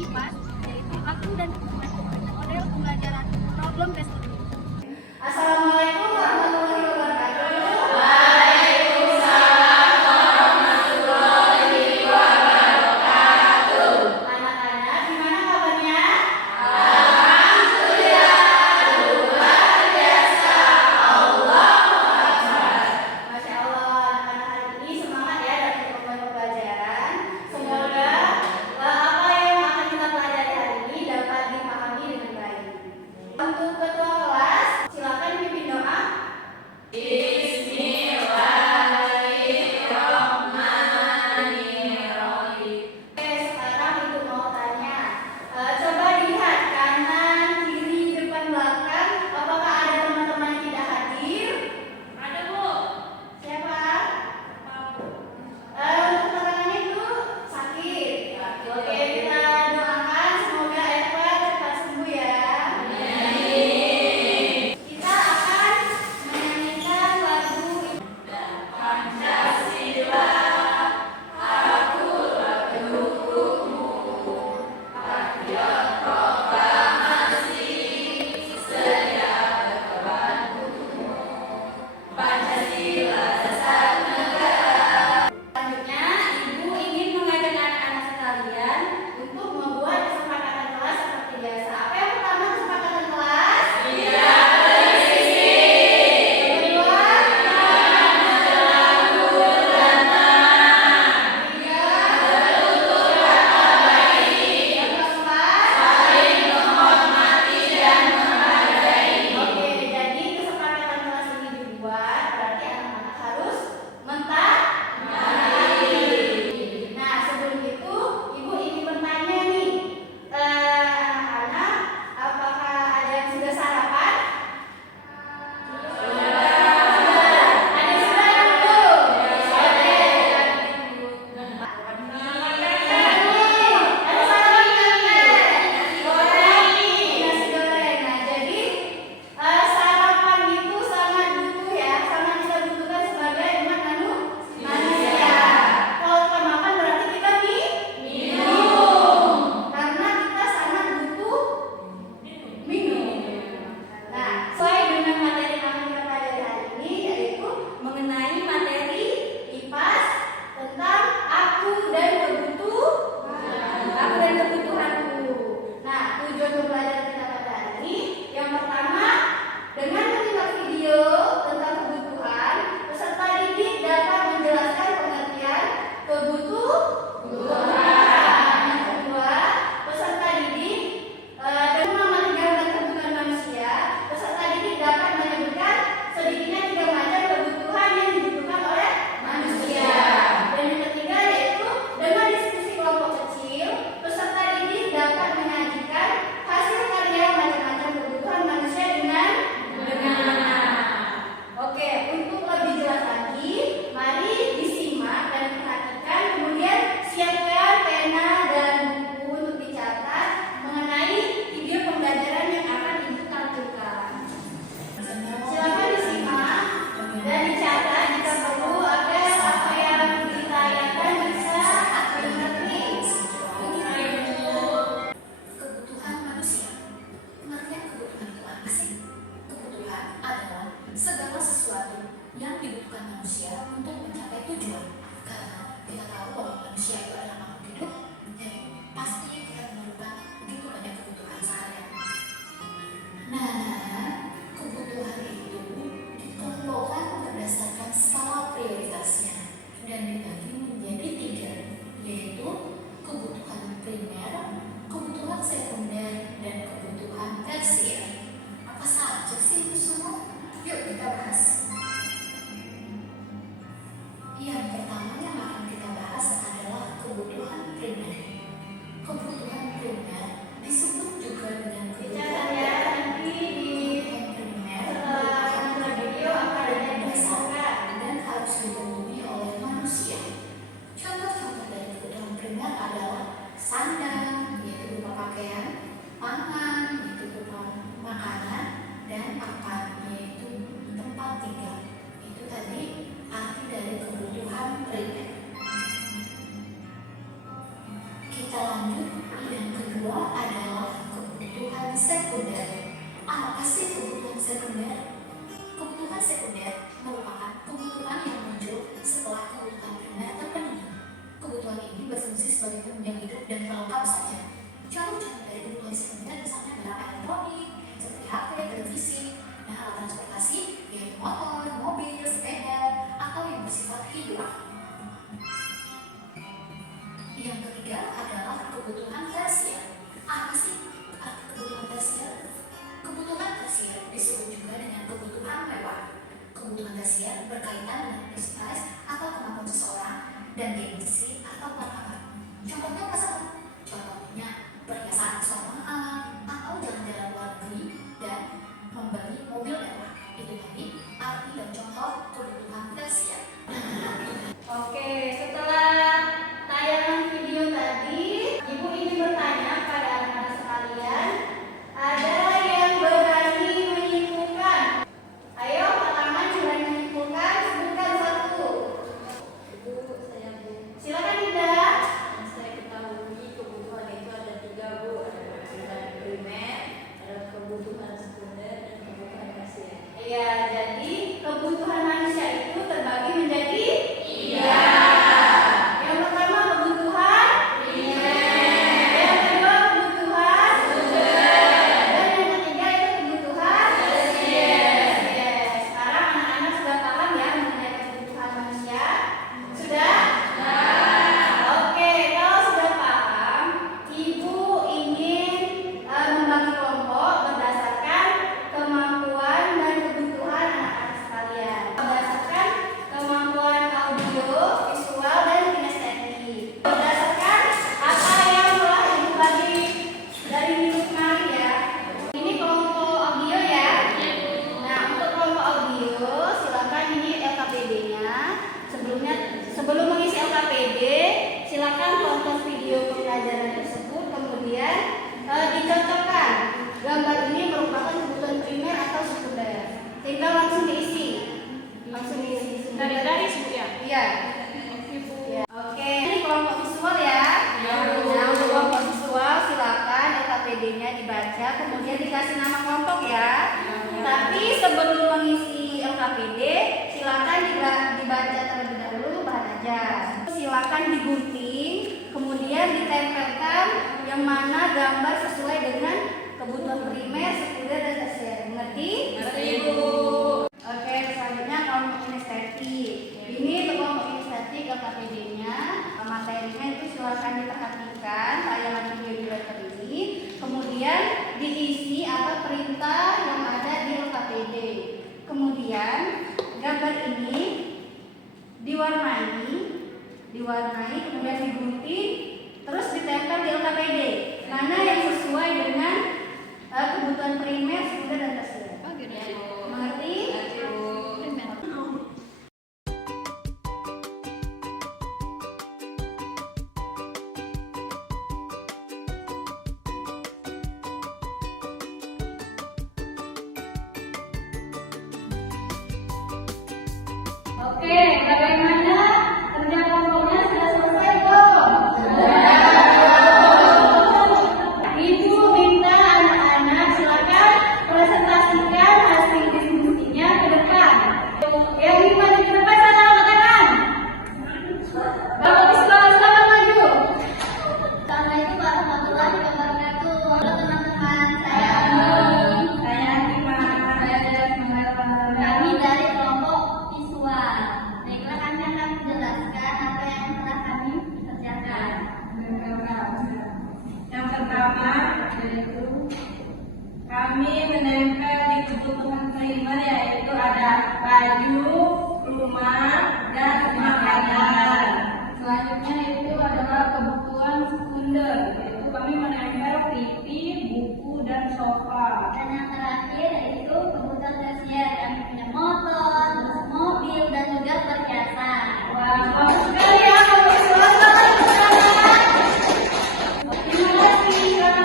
IPAS, yaitu aku dan model pembelajaran problem based. Assalamualaikum warahmatullahi wabarakatuh. Anak-anak, gimana kabarnya? Masya Allah, anak-anak hari ini semangat ya dalam pembelajaran. Semoga apa yang akan kita pelajari hari ini dapat dipahami dengan baik. Untuk ketua kelas, silakan pimpin doa. Oke, sekarang ibu mau tanya. Coba dilihat kanan, kiri, depan, belakang. Apakah ada teman-teman yang tidak hadir? Ada, Bu. Siapa? Untuk tangannya itu sakit. Oke, kita doakan semoga Eva cepat sembuh ya. Kita akan menyanyikan lagu Selanjutnya, Ibu ingin mengajak anak-anak sekalian untuk membuat kesepakatan kelas seperti biasa. Apa yang pertama, kesepakatan kelas? Iya. Kedua, oke, jadi kesepakatan kelas ini dibuat, berarti anak-anak harus mentaati. Nah, sebelum itu, Ibu ingin bertanya nih, anak-anak, apakah ada yang sudah sarapan? Sudah. Ada yang sudah yang belum? Oke. Ada sarapan nasi goreng. Nasi goreng. Nah, jadi sarapan itu sangat butuh ya, sangat kita butuhkan sebagai umat manusia. Kalau kita makan berarti kita minum, karena kita sangat butuh minum. Nah, sesuai dengan materi yang akan kita pelajari hari ini, yaitu mengenai materi IPAS tentang aku dan kebutuhanku. Nah, tujuan pembelajaran kita pada hari ini, yang pertama, dengan menyimak video tentang kebutuhan, peserta didik dapat menjelaskan pengertian kebutuhan. Yang kedua, peserta didik dengan memahami kebutuhan manusia, peserta didik dapat menyebutkan sedikitnya 3 macam kebutuhan yang dibutuhkan oleh manusia. Dan yang ketiga yaitu dengan diskusi kelompok kecil, peserta didik dapat menyajikan hasil karya macam-macam kebutuhan manusia dengan Oke, untuk lebih jelas lagi, mari disimak dan perhatikan, kemudian siapkan pena dan buku untuk dicatat mengenai video pembelajaran yang akan Ibu tampilkan. Silakan disimak dan dicatat jika perlu agar apa yang ditayangkan bisa dimengerti. Kebutuhan manusia. Pengertian kebutuhan itu apa sih? Kebutuhan adalah segala sesuatu yang dibutuhkan manusia untuk mencapai tujuan. Karena kita tahu bahwa manusia itu adalah makhluk hidup, jadi pasti kita memerlukan begitu banyak kebutuhan sehari-hari. Nah, kebutuhan itu dikelompokkan berdasarkan skala prioritasnya dan dibagi menjadi 3, yaitu kebutuhan primer, kebutuhan sekunder, dan kebutuhan tersier. Apa saja sih itu semua? Yuk kita bahas. Yang pertama yang akan kita bahas adalah kebutuhan primer. Kebutuhan primer disebut juga dengan Dicatat ya, nanti di primer setelah nonton video akan ada dasar dan harus dipenuhi oleh manusia. Contoh-contoh dari kebutuhan primer adalah sandang, yaitu berupa pakaian, pangan, yaitu berupa makanan, dan papan, yaitu tempat tinggal. Itu tadi arti dari kebutuhan primer. Kita lanjut yang kedua. kedua adalah kebutuhan sekunder. Apa sih kebutuhan sekunder? Kebutuhan sekunder merupakan kebutuhan yang muncul setelah kebutuhan primer terpenuhi. Kebutuhan ini berfungsi sebagai penunjang hidup dan pelengkap saja. Contoh-contoh dari kebutuhan sekunder misalnya barang elektronik seperti HP, televisi, dan alat transportasi yaitu motor, mobil, sepeda, atau yang bersifat hidup. Yang ketiga adalah kebutuhan tersier. Apa sih arti kebutuhan tersier? Kebutuhan tersier disebut juga dengan kebutuhan mewah. Kebutuhan tersier berkaitan dengan prestis atau kemampuan seseorang dan gengsi atau martabat. Contohnya apa saja? Contohnya perhiasan kesombongan atau jalan-jalan luar negeri dan membeli mobil mewah. Itu tadi arti dan contoh kebutuhan tersier. Oke, setelah tayangan video tadi, Ibu ingin bertanya pada anak-anak sekalian, ada yang berani menyimpulkan? Ayo, pasangan yang berani menyimpulkan, sebutkan satu. Ibu, saya Bu. Silakan Dinda. Yang saya ketahui kebutuhan itu ada 3 Bu. Ada kebutuhan primer, ada kebutuhan sekunder, dan kebutuhan tersier. Iya, jadi kebutuhan manusia itu terbagi menjadi Iya. Yang pertama kebutuhan primer. Yang kedua kebutuhan sekunder. Dan yang ketiga itu kebutuhan tersier. Sekarang anak-anak sudah paham ya mengenai kebutuhan manusia? Sudah? Oke, kalau sudah paham, Ibu ingin membagi kelompok berdasarkan kemampuan dan kebutuhan anak-anak sekalian. Berdasarkan kemampuan audio, visual, dan kinestetik. Berdasarkan apa yang telah Ibu bagi dari minggu kemarin ya. Ini kelompok audio ya. Nah, untuk kelompok audio, silakan ini LKPD-nya. Sebelum mengisi LKPD, silakan tonton video pembelajaran tersebut, kemudian dicocokkan. Gambar ini merupakan kebutuhan primer atau sekunder. Tinggal langsung diisi. Langsung diisi. Dari Bu ya. Iya. Ya. Oke, ini kelompok visual ya. Nah, untuk kelompok visual silakan LKPD-nya dibaca, kemudian dikasih nama kelompok ya. Tapi sebelum mengisi LKPD, silakan dibaca terlebih dahulu bahan ajar. Silakan digunting, kemudian ditempelkan yang mana gambar sesuai dengan kebutuhan primer, sekunder, dan tersier. Mengerti? Ngerti, Bu. Oke, selanjutnya kelompok kinestetik. Ini untuk kelompok kinestetik LKPD-nya, materinya itu silakan diperhatikan tayangan video di laptop ini. Kemudian diisi apa perintah yang ada di LKPD. Kemudian gambar ini diwarnai, kemudian digunting, terus ditempel di LKPD. Mana yang sesuai dengan kebutuhan primer, sekunder, dan tersier. Mengerti? Ngerti, Bu. Oke, bagaimana kerja kelompoknya sudah selesai belum? Ibu minta anak-anak silakan presentasikan hasil diskusinya ke depan. Yang ingin maju ke depan silakan angkat tangan. Bapak Islam silakan maju. Assalamualaikum warahmatullahi wabarakatuh. Halo teman-teman, saya kami dari kelompok visual. Baiklah, kami akan menjelaskan apa yang telah kami kerjakan. Yang pertama yaitu kami menempel di kebutuhan primer yaitu ada baju, rumah, dan makanan. Selanjutnya itu adalah kebutuhan sekunder yaitu kami menempel TV, buku, dan sofa. Dan yang terakhir yaitu kebutuhan tersier. Kami punya motor, mobil, dan juga perhiasan. Wah, bagus sekali ya kelompok visual. Selamat berjalan. Terima kasih. Silakan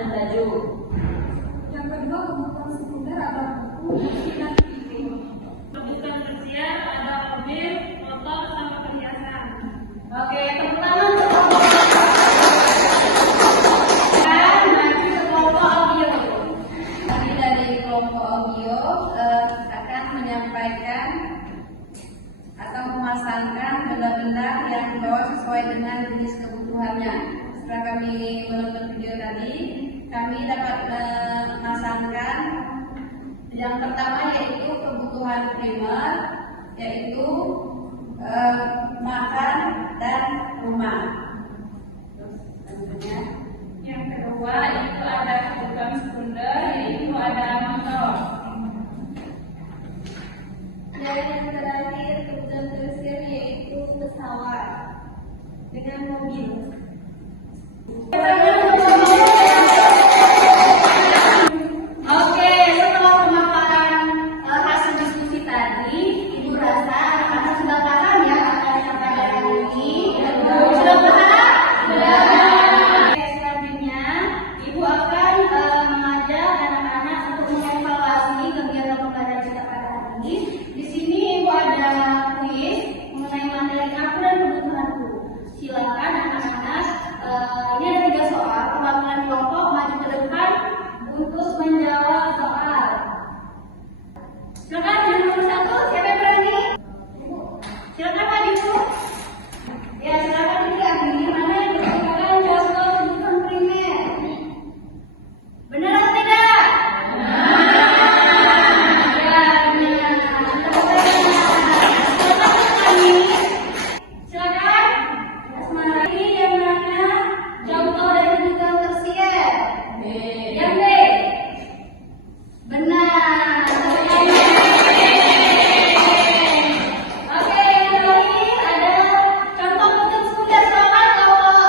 dan baju. Yang kedua kebutuhan sekunder ada buku, buku dan TV. Kebutuhan tersier ada mobil, motor, sama perhiasan. Oke, tepuk tangan untuk kelompok. Dan maju ke kelompok audio. Kami dari kelompok audio akan menyampaikan atau memasangkan benda-benda yang dibawa sesuai dengan jenis kebutuhannya. Setelah kami menonton video tadi, kami dapat memasangkan yang pertama yaitu kebutuhan primer, yaitu makan dan rumah. Selanjutnya, Yang kedua itu ada kebutuhan sekunder, yaitu ada motor. Dan yang terakhir kebutuhan tersier yaitu pesawat dengan mobil. Oke, setelah pemaparan hasil diskusi tadi, Ibu rasa anak-anak sudah paham ya apa yang disampaikan hari ini? Sudah paham? Sudah. Oke, selanjutnya Ibu akan mengajak anak-anak untuk mengevaluasi kegiatan pembelajaran kita pada hari ini. Di sini Ibu ada kuis mengenai materi aku dan kebutuhanku. Silakan anak-anak, ini ada 3 soal, perwakilan kelompok maju ke depan untuk menjawab soal. Silakan yang nomor 1, siapa yang berani? Silakan maju. Ya, silakan pilih mana yang merupakan contoh kebutuhan primer. Benar atau tidak? Ya, benar. Silakan. Asmara ini yang mana contoh dari kebutuhan tersier? Yang B. Benar. Oke, yang terakhir ada contoh kebutuhan sekunder. Silakan kalau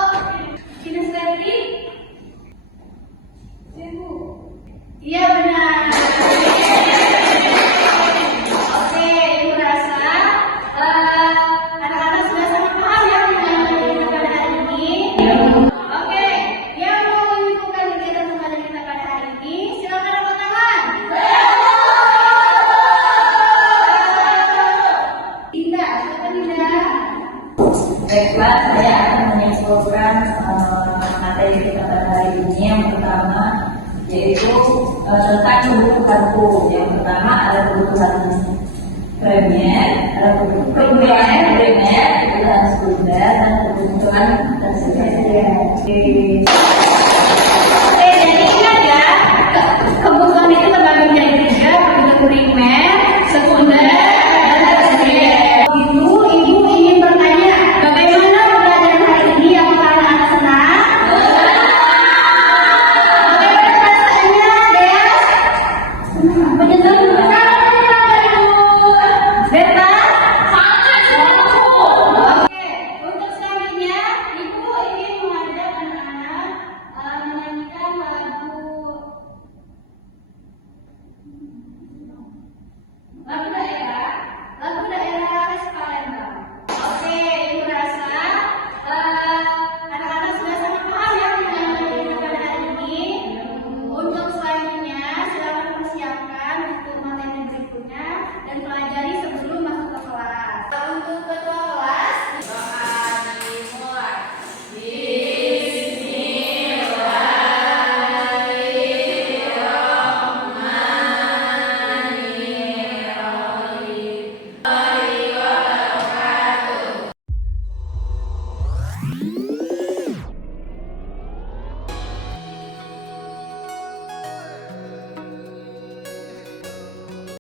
kinestetik. Iya benar. Oke, Ibu rasa anak-anak sudah sangat paham ya dengan materi kita pada hari ini. Oke, yang mau melakukan kegiatan pembelajaran kita pada hari ini, silakan angkat tangan. Dinda, silakan Dinda. Baiklah, saya akan menyimpulkan materi kita pada hari ini. Yang pertama yaitu tentang kebutuhanku. Yang pertama ada kebutuhan primer, ada kebutuhan sekunder, dan kebutuhan tersier.